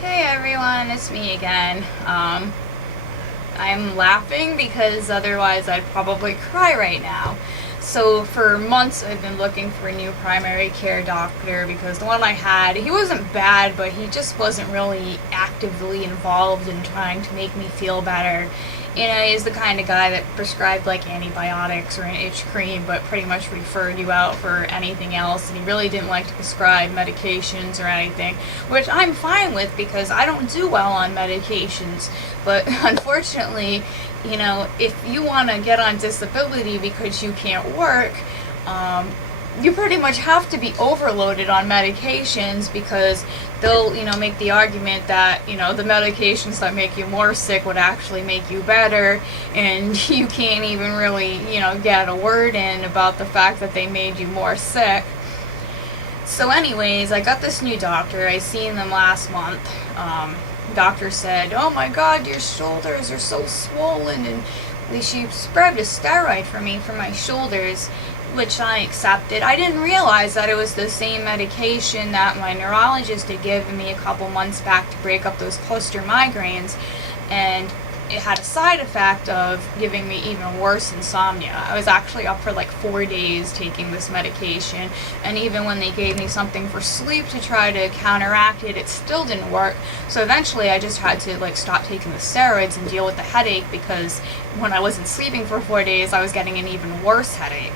Hey everyone, it's me again. I'm laughing because otherwise I'd probably cry right now. So for months I've been looking for a new primary care doctor because the one I had, he wasn't bad, but he just wasn't really actively involved in trying to make me feel better. You know, he's the kind of guy that prescribed like antibiotics or an itch cream, but pretty much referred you out for anything else, and he really didn't like to prescribe medications or anything, which I'm fine with because I don't do well on medications. But unfortunately, you know, if you want to get on disability because you can't work, you pretty much have to be overloaded on medications because they'll, make the argument that, the medications that make you more sick would actually make you better, and you can't even really, get a word in about the fact that they made you more sick. So anyways, I got this new doctor. I seen them last month. Doctor said, "Oh my god, your shoulders are so swollen," and she prescribed a steroid for me for my shoulders, which I accepted. I didn't realize that it was the same medication that my neurologist had given me a couple months back to break up those cluster migraines, and it had a side effect of giving me even worse insomnia. I was actually up for like 4 days taking this medication, and even when they gave me something for sleep to try to counteract it, it still didn't work. So eventually I just had to stop taking the steroids and deal with the headache, because when I wasn't sleeping for 4 days I was getting an even worse headache.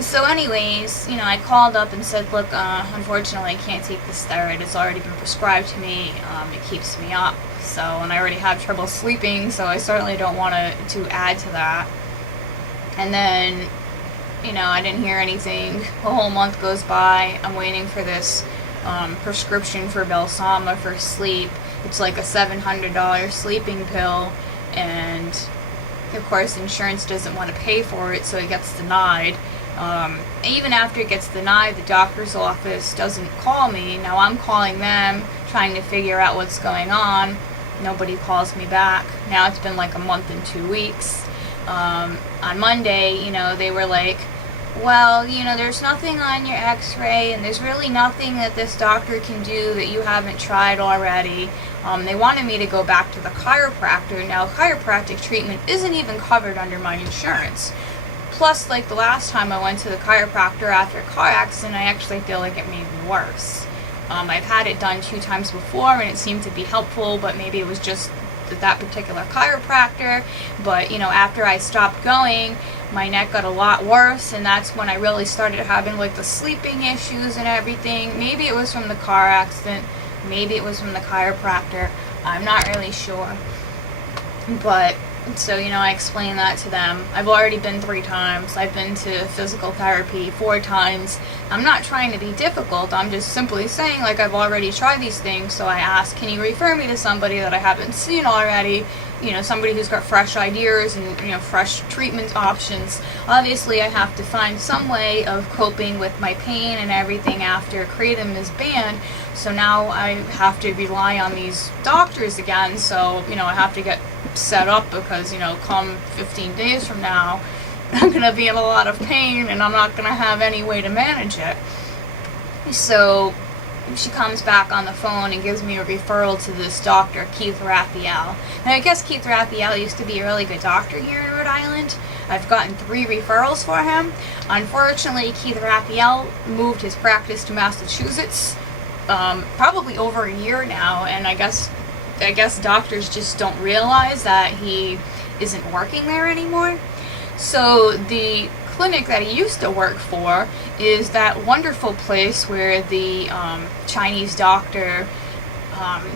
So anyways, I called up and said, look, unfortunately I can't take the steroid. It's already been prescribed to me. It keeps me up. So, and I already have trouble sleeping, so I certainly don't want to add to that. And then, I didn't hear anything. A whole month goes by. I'm waiting for this prescription for Balsama for sleep. It's like a $700 sleeping pill, and of course insurance doesn't want to pay for it, so it gets denied. Even after it gets denied, the doctor's office doesn't call me. Now I'm calling them, trying to figure out what's going on. Nobody calls me back. Now it's been like a month and 2 weeks. On Monday, they were like, well, there's nothing on your x-ray, and there's really nothing that this doctor can do that you haven't tried already. They wanted me to go back to the chiropractor. Now, chiropractic treatment isn't even covered under my insurance. Plus, like the last time I went to the chiropractor after a car accident, I actually feel like it made me worse. I've had it done 2 times before, and it seemed to be helpful, but maybe it was just that particular chiropractor. But, after I stopped going, my neck got a lot worse, and that's when I really started having like the sleeping issues and everything. Maybe it was from the car accident, maybe it was from the chiropractor. I'm not really sure. But so, I explained that to them. I've already been 3 times. I've been to physical therapy 4 times. I'm not trying to be difficult. I'm just simply saying, like, I've already tried these things. So I asked, can you refer me to somebody that I haven't seen already? Somebody who's got fresh ideas and, fresh treatment options. Obviously, I have to find some way of coping with my pain and everything after Kratom is banned. So now I have to rely on these doctors again. So, I have to get set up because, come 15 days from now, I'm going to be in a lot of pain and I'm not going to have any way to manage it. So she comes back on the phone and gives me a referral to this doctor, Keith Raphael. And I guess Keith Raphael used to be a really good doctor here in Rhode Island. I've gotten 3 referrals for him. Unfortunately, Keith Raphael moved his practice to Massachusetts probably over a year now, and I guess doctors just don't realize that he isn't working there anymore. So the clinic that he used to work for is that wonderful place where the Chinese doctor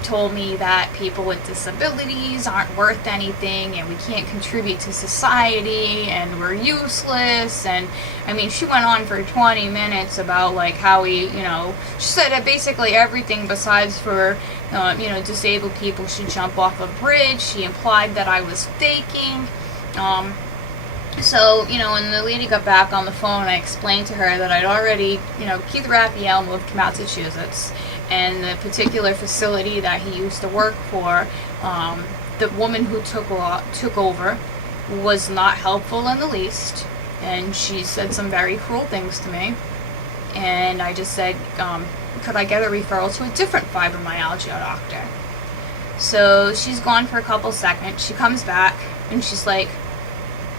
told me that people with disabilities aren't worth anything and we can't contribute to society and we're useless. And I mean, she went on for 20 minutes about like how she said that basically everything besides for disabled people should jump off a bridge. She implied that I was faking. So, when the lady got back on the phone, I explained to her that I'd already, Keith Raphael moved to Massachusetts, and the particular facility that he used to work for, the woman who took over was not helpful in the least, and she said some very cruel things to me. And I just said, could I get a referral to a different fibromyalgia doctor? So she's gone for a couple seconds. She comes back and she's like,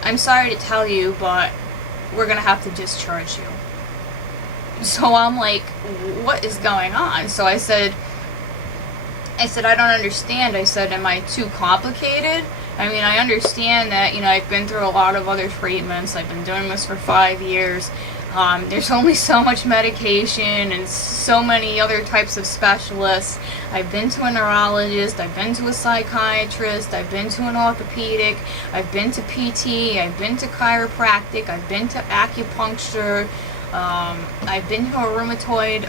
I'm sorry to tell you, but we're going to have to discharge you. So I'm like, what is going on? So I said, I don't understand. I said, am I too complicated? I mean, I understand that, I've been through a lot of other treatments. I've been doing this for 5 years. There's only so much medication and so many other types of specialists. I've been to a neurologist, I've been to a psychiatrist, I've been to an orthopedic, I've been to PT, I've been to chiropractic, I've been to acupuncture, I've been to a rheumatoid,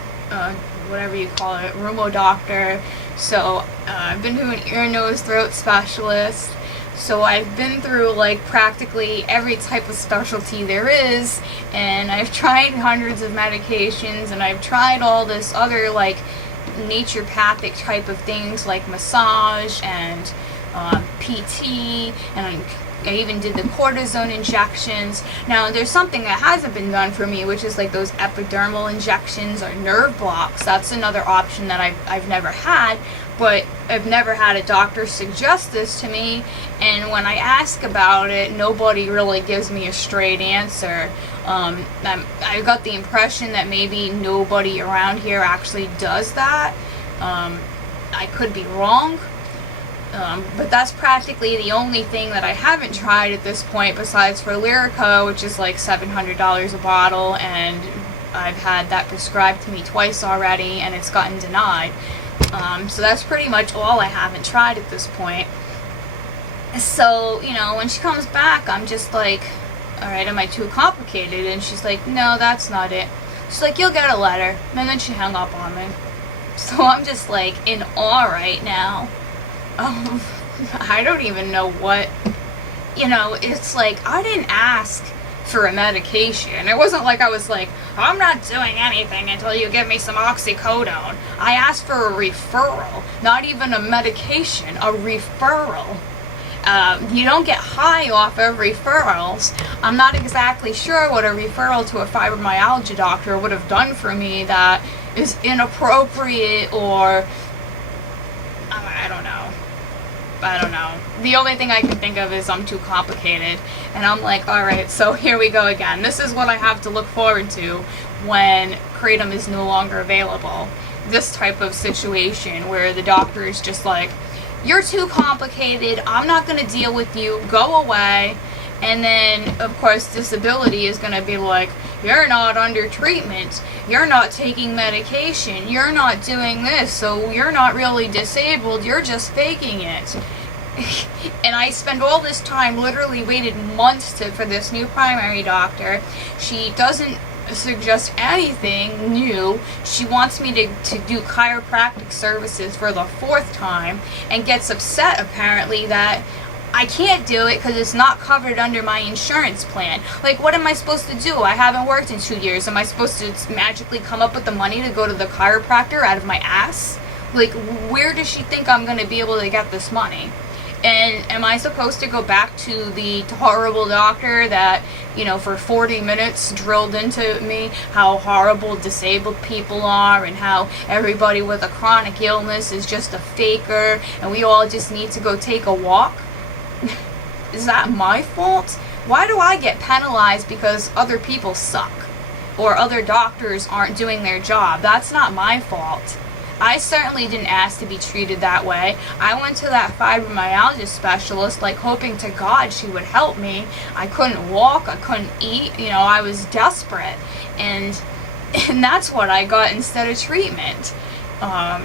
whatever you call it, rheumo doctor. So I've been to an ear, nose, throat specialist. So I've been through like practically every type of specialty there is, and I've tried hundreds of medications, and I've tried all this other like naturopathic type of things like massage and PT, and I even did the cortisone injections. Now there's something that hasn't been done for me, which is like those epidermal injections or nerve blocks. That's another option that I've never had, but I've never had a doctor suggest this to me, and when I ask about it, nobody really gives me a straight answer. I got the impression that maybe nobody around here actually does that. I could be wrong. But that's practically the only thing that I haven't tried at this point, besides for Lyrica, which is like $700 a bottle, and I've had that prescribed to me twice already, and it's gotten denied. So that's pretty much all I haven't tried at this point. So, when she comes back, I'm just like, alright, am I too complicated? And she's like, no, that's not it. She's like, you'll get a letter. And then she hung up on me. So I'm just like in awe right now. I don't even know what, it's like, I didn't ask for a medication. It wasn't like I was like, I'm not doing anything until you give me some oxycodone. I asked for a referral, not even a medication, a referral. You don't get high off of referrals. I'm not exactly sure what a referral to a fibromyalgia doctor would have done for me that is inappropriate, or I don't know. The only thing I can think of is I'm too complicated. And I'm like, alright, so here we go again. This is what I have to look forward to when Kratom is no longer available. This type of situation where the doctor is just like, you're too complicated, I'm not going to deal with you, go away. And then, of course, disability is going to be like, you're not under treatment, you're not taking medication, you're not doing this, so you're not really disabled, you're just faking it. And I spend all this time, literally waited months for this new primary doctor. She doesn't suggest anything new. She wants me to do chiropractic services for the 4th time, and gets upset apparently that I can't do it because it's not covered under my insurance plan. Like, what am I supposed to do? I haven't worked in 2 years. Am I supposed to magically come up with the money to go to the chiropractor out of my ass? Like, where does she think I'm going to be able to get this money? And am I supposed to go back to the horrible doctor that, for 40 minutes drilled into me how horrible disabled people are, and how everybody with a chronic illness is just a faker, and we all just need to go take a walk? Is that my fault? Why do I get penalized because other people suck, or other doctors aren't doing their job? That's not my fault. I certainly didn't ask to be treated that way. I went to that fibromyalgia specialist like hoping to God she would help me. I couldn't walk, I couldn't eat, I was desperate. And that's what I got instead of treatment. How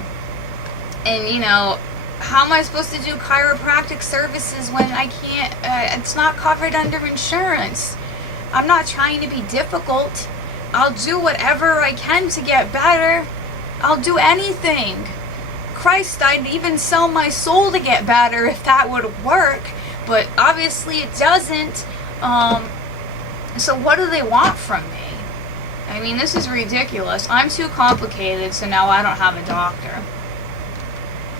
am I supposed to do chiropractic services when I can't, it's not covered under insurance? I'm not trying to be difficult. I'll do whatever I can to get better. I'll do anything. Christ, I'd even sell my soul to get better if that would work, but obviously it doesn't. So what do they want from me? I mean, this is ridiculous. I'm too complicated, so now I don't have a doctor.